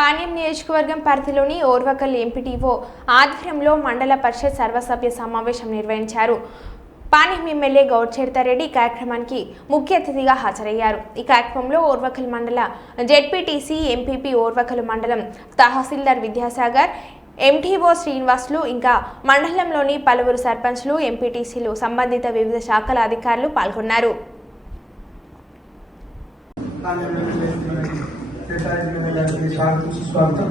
పాణ్యం నియోజకవర్గం పరిధిలోని ఓర్వకల్ ఎంపీటీఓ ఆధ్వర్యంలో మండల పరిషత్ సర్వసభ్య సమావేశం నిర్వహించారు. పాణ్యం ఎమ్మెల్యే గౌడ్చేడతారెడ్డి కార్యక్రమానికి ముఖ్య అతిథిగా హాజరయ్యారు. ఈ కార్యక్రమంలో ఓర్వకల్ మండల జెడ్పీటీసీ ఎంపీపీ ఓర్వకల్ మండలం తహసీల్దార్ విద్యాసాగర్ ఎంటీఓ శ్రీనివాసులు ఇంకా మండలంలోని పలువురు సర్పంచ్లు ఎంపీటీసీలు సంబంధిత వివిధ శాఖల అధికారులు పాల్గొన్నారు. స్వాగతం సుస్వాగతం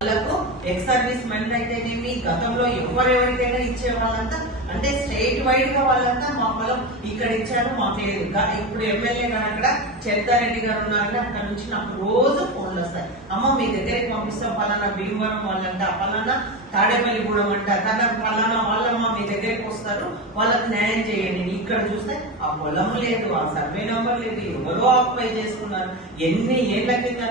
వాళ్ళకు ఎక్స్ సర్వీస్ మెన్ అయితేనేమి గతంలో ఎవరెవరికైనా ఇచ్చే వాళ్ళంతా అంటే స్టేట్ వైడ్గా వాళ్ళంతా మా పొలం ఇక్కడ ఇచ్చారు మాకు లేదు. ఇప్పుడు ఎమ్మెల్యే గారు అక్కడ చెత్తారెడ్డి గారు ఉన్నారు అక్కడ నుంచి నాకు రోజు ఫోన్లు వస్తాయి. అమ్మ మీ దగ్గరికి పంపిస్తాం పలానా భీమవరం వాళ్ళంట పలానా తాడేపల్లిగూడెం అంట తన పలానా వాళ్ళమ్మ మీ దగ్గరికి వస్తారో వాళ్ళకి న్యాయం చేయండి. ఇక్కడ చూస్తే ఆ పొలం లేదు ఆ సర్వే నంబర్ లేదు ఎవరో అప్లై చేసుకున్నారు. ఎన్ని ఏళ్ళ కింద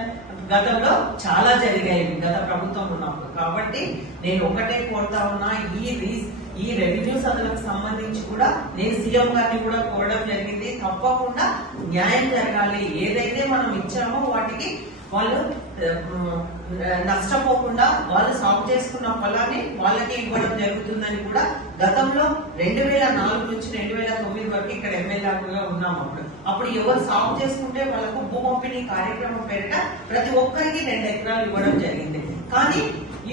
గతంలో చాలా జరిగాయి. గత ప్రభుత్వం ఉన్నప్పుడు. కాబట్టి నేను ఒకటే కోరుతా ఉన్నా ఈ రీస్ ఈ రెవెన్యూ సదులకు సంబంధించి కూడా నేను సీఎం గారిని కూడా కోరడం జరిగింది. తప్పకుండా న్యాయం జరగాలి. ఏదైతే మనం ఇచ్చామో వాటికి వాళ్ళు నష్టపోకుండా వాళ్ళు సాగు చేసుకున్న పొలాన్ని వాళ్ళకి ఇవ్వడం జరుగుతుందని కూడా గతంలో రెండు వేల నాలుగు నుంచి రెండు వేల తొమ్మిది వరకు ఇక్కడ ఎమ్మెల్యేగా ఉన్నాం అప్పుడు. అప్పుడు ఎవరు సాగు చేసుకుంటే వాళ్ళకు భూ పంపిణీ కార్యక్రమం పేరిట ప్రతి ఒక్కరికి రెండు ఎకరాలు ఇవ్వడం జరిగింది. కానీ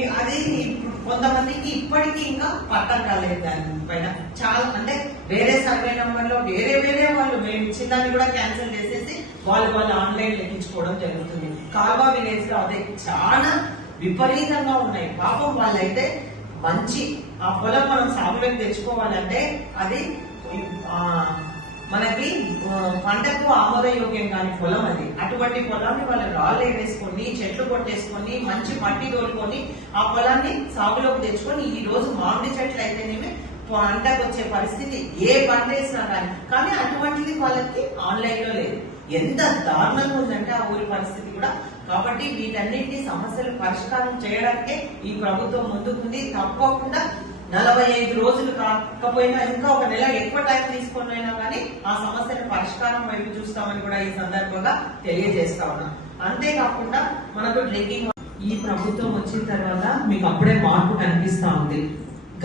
ఈ- అది ఇప్పుడు కొంతమందికి ఇప్పటికీ ఇంకా పట్టం కాలేదు దాని పైన. చాలా అంటే వేరే సర్వే నెంబర్లో వేరే వేరే వాళ్ళు మేము ఇచ్చిందాన్ని కూడా క్యాన్సిల్ చేసేసి వాళ్ళు వాళ్ళు ఆన్లైన్ లెక్కించుకోవడం జరుగుతుంది. కాల్వా విలేజ్లో అదే చాలా విపరీతంగా ఉన్నాయి. పాపం వాళ్ళైతే మంచి ఆ పొలం మనం సాగులోకి తెచ్చుకోవాలంటే అది మనకి పంటకు ఆమోదయోగ్యం కాని పొలం అది. అటువంటి పొలాన్ని వాళ్ళు రాళ్ళు వేసుకొని చెట్లు కొట్టేసుకొని మంచి మట్టి తోలుకొని ఆ పొలాన్ని సాగులోకి తెచ్చుకొని ఈ రోజు మామిడి చెట్లు అయితేనేమి పంటకు వచ్చే పరిస్థితి ఏ పంట వేసినా కానీ. కానీ అటువంటిది వాళ్ళకి ఆన్లైన్లో లేదు. ఎంత దారుణంగా ఉందంటే ఆ ఊరి పరిస్థితి కూడా. కాబట్టి వీటన్నింటి సమస్యలు పరిష్కారం చేయడానికే ఈ ప్రభుత్వం ముందుకుంది. తప్పకుండా నలభై ఐదు రోజులు కాకపోయినా ఇంకా ఒక నెల ఎక్కువ టైం తీసుకొని అయినా కానీ ఆ సమస్యను పరిష్కారం వైపు చూస్తామని కూడా ఈ సందర్భంగా తెలియజేస్తా ఉన్నా. అంతేకాకుండా మనకు డ్రింకింగ్ ఈ ప్రభుత్వం వచ్చిన తర్వాత మీకు అప్పుడే మార్పు కనిపిస్తా ఉంది.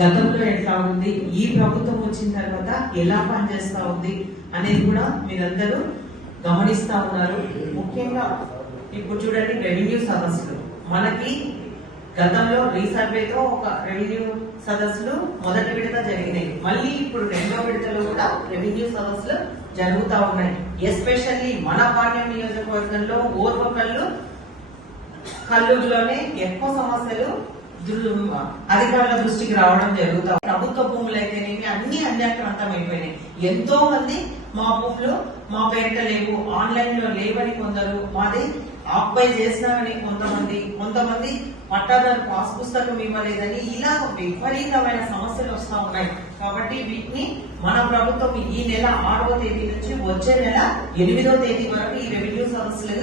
గతంలో ఎట్లా ఉంది? ఈ ప్రభుత్వం వచ్చిన తర్వాత ఎలా పనిచేస్తా ఉంది అనేది కూడా మీరందరూ గమనిస్తా ఉన్నారు. ముఖ్యంగా ఇప్పుడు చూడండి రెవెన్యూ సదస్సులు మనకి గతంలో రీసర్వేతో ఒక రెవెన్యూ సదస్సులు మొదటి విడత జరిగినాయి. మళ్ళీ ఇప్పుడు రెండో విడతలో కూడా రెవెన్యూ సదస్సులు జరుగుతూ ఉన్నాయి. ఎస్పెషల్లీ మన పార్టీ నియోజకవర్గంలో ఓర్వకళ్ళు కల్లూరులోనే ఎక్కువ సమస్యలు అధికారుల దృష్టికి రావడం జరుగుతూ ప్రభుత్వ భూములు అయితేనేమి అన్ని అన్యాక్రాంతం అయిపోయినాయి ఎంతో మంది మా భూములు మా పేరిట లేవు ఆన్లైన్లో లేవని కొందరు మాది అప్లై చేసినామని కొంతమంది కొంతమంది పట్టాదారు పాస్ పుస్తకం ఇవ్వలేదని ఇలా విపరీతమైన సమస్యలు వస్తూ ఉన్నాయి. కాబట్టి వీటిని మన ప్రభుత్వం ఈ నెల ఆరవ తేదీ నుంచి వచ్చే నెల ఎనిమిదో తేదీ వరకు ఈ రెవెన్యూ సదస్సులు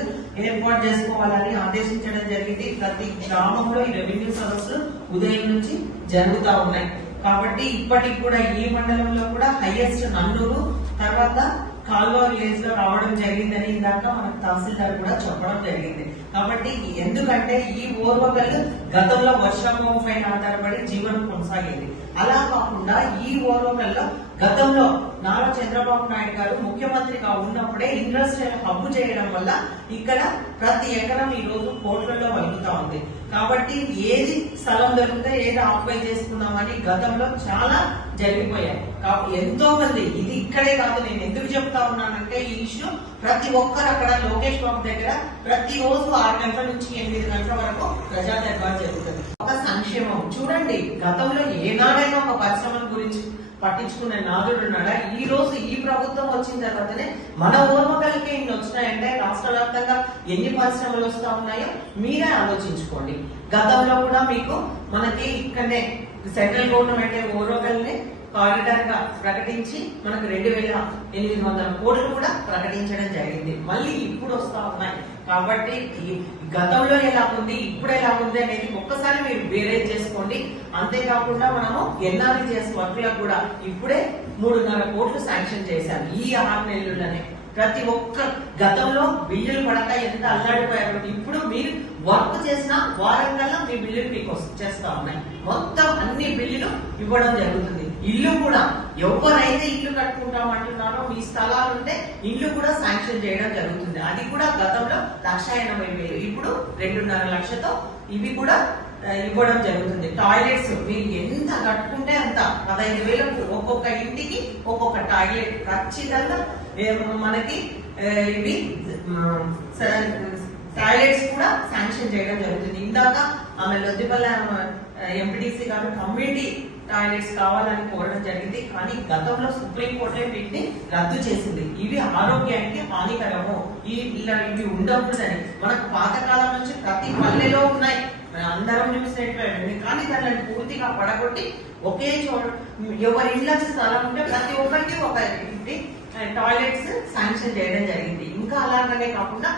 ఏర్పాటు చేసుకోవాలని ఆదేశించడం జరిగింది. ప్రతి గ్రామంలో ఈ రెవెన్యూ సదస్సులు ఉదయం నుంచి జరుగుతూ ఉన్నాయి. కాబట్టి ఇప్పటికి కూడా ఈ మండలంలో కూడా హైయెస్ట్ నల్లూరు తర్వాత కాల్వ విలేజ్లో రావడం జరిగిందని ఇందాక మనకు తహసీల్దార్ కూడా చెప్పడం జరిగింది. కాబట్టి ఎందుకంటే ఈ ఓర్వకల్లు గతంలో వర్షాభావం పైన ఆధారపడి జీవనం కొనసాగేది. అలా కాకుండా ఈ ఓర్వకల్లో గతంలో నారా చంద్రబాబు నాయుడు గారు ముఖ్యమంత్రిగా ఉన్నప్పుడే ఇండస్ట్రియల్ హబ్బు చేయడం వల్ల ఇక్కడ ప్రతి ఎకరం ఈ రోజు కోట్లలో వలుగుతా ఉంది. కాబట్టి ఏది స్థలం దొరికితే ఏది ఆక్యుపై చేసుకుందామని గతంలో చాలా జరిగిపోయాయి. కాబట్టి ఎంతో మంది ఇది ఇక్కడే కాదు నేను ఎందుకు చెప్తా ఉన్నానంటే ఈ ఇష్యూ ప్రతి ఒక్కరు అక్కడ లోకేష్ బాబు దగ్గర ప్రతి రోజు ఆరు గంటల నుంచి ఎనిమిది గంటల వరకు ప్రజా దర్బార్ జరుగుతుంది. ఒక సంక్షేమం. చూడండి గతంలో ఏనాడైనా ఒక పరిశ్రమను పట్టించుకునే నాదుడు ఉన్నాడా? ఈ రోజు ఈ ప్రభుత్వం వచ్చిన తర్వాతనే మన ఓర్వకలకి ఇన్ని వచ్చినాయంటే రాష్ట్ర వ్యాప్తంగా ఎన్ని పరిశ్రమలు వస్తా ఉన్నాయో మీరే ఆలోచించుకోండి. గతంలో కూడా మీకు మనకి ఇక్కడనే సెంట్రల్ గవర్నమెంట్ ఓర్వకల్ని కారిడార్గా ప్రకటించి మనకు రెండు వేల ఎనిమిది వందల కోట్లు కూడా ప్రకటించడం జరిగింది. మళ్ళీ ఇప్పుడు వస్తా ఉన్నాయి. కాబట్టి ఈ గతంలో ఎలా ఉంది ఇప్పుడు ఎలా ఉంది అనేది ఒక్కసారి మీరు బేరేజ్ చేసుకోండి. అంతేకాకుండా మనము ఎన్ఆర్జీఎస్ వర్క్లకు కూడా ఇప్పుడే మూడున్నర కోట్లు శాంక్షన్ చేశారు ఈ ఆరు నెలలోనే ప్రతి ఒక్క గతంలో బిల్లులు పడక ఎంత అల్లాడిపోయారు ఇప్పుడు మీరు వర్క్ చేసిన వారం కల్లా మీ బిల్లులు మీకు చేస్తా ఉన్నాయి. మొత్తం అన్ని బిల్లులు ఇవ్వడం జరుగుతుంది. ఇల్లు కూడా ఎవరైతే ఇల్లు కట్టుకుంటాం అంటున్నారో మీ స్థలాలు ఉంటే ఇల్లు కూడా శాంక్షన్ చేయడం జరుగుతుంది. అది కూడా గతంలో లక్ష ఎనభై వేలు. ఇప్పుడు రెండున్నర లక్షతో ఇవి కూడా ఇవ్వడం జరుగుతుంది. టాయిలెట్స్ మీరు ఎంత కట్టుకుంటే అంత పదహైదు వేలకు ఒక్కొక్క ఇంటికి ఒక్కొక్క టాయిలెట్. ఖచ్చితంగా మనకి ఇవి టాయిలెట్స్ కూడా శాంక్షన్ చేయడం జరుగుతుంది. ఇందాక ఆమె లొద్దిపల్ల ఎంపీటీసీ గారు కమ్యూనిటీ టాయిలెట్స్ కావాలని కోరడం జరిగింది. కానీ గతంలో సుప్రీంకోర్టే వీటిని రద్దు చేసింది. ఇవి ఆరోగ్యానికి హానికరము. ఈ ఇలా ఇవి ఉండకూడదని. మనకు పాతకాలం నుంచి ప్రతి పల్లెలో ఉన్నాయి. అందరం చూసినట్టు కానీ దానిని పూర్తిగా పడగొట్టి ఒకే చోట ఎవరి ఇళ్ళ స్థలం ఉంటే ప్రతి ఒక్కరికి ఒక ఇంటి టాయిలెట్స్ శాంక్షన్ చేయడం జరిగింది. ఇంకా అలాగనే కాకుండా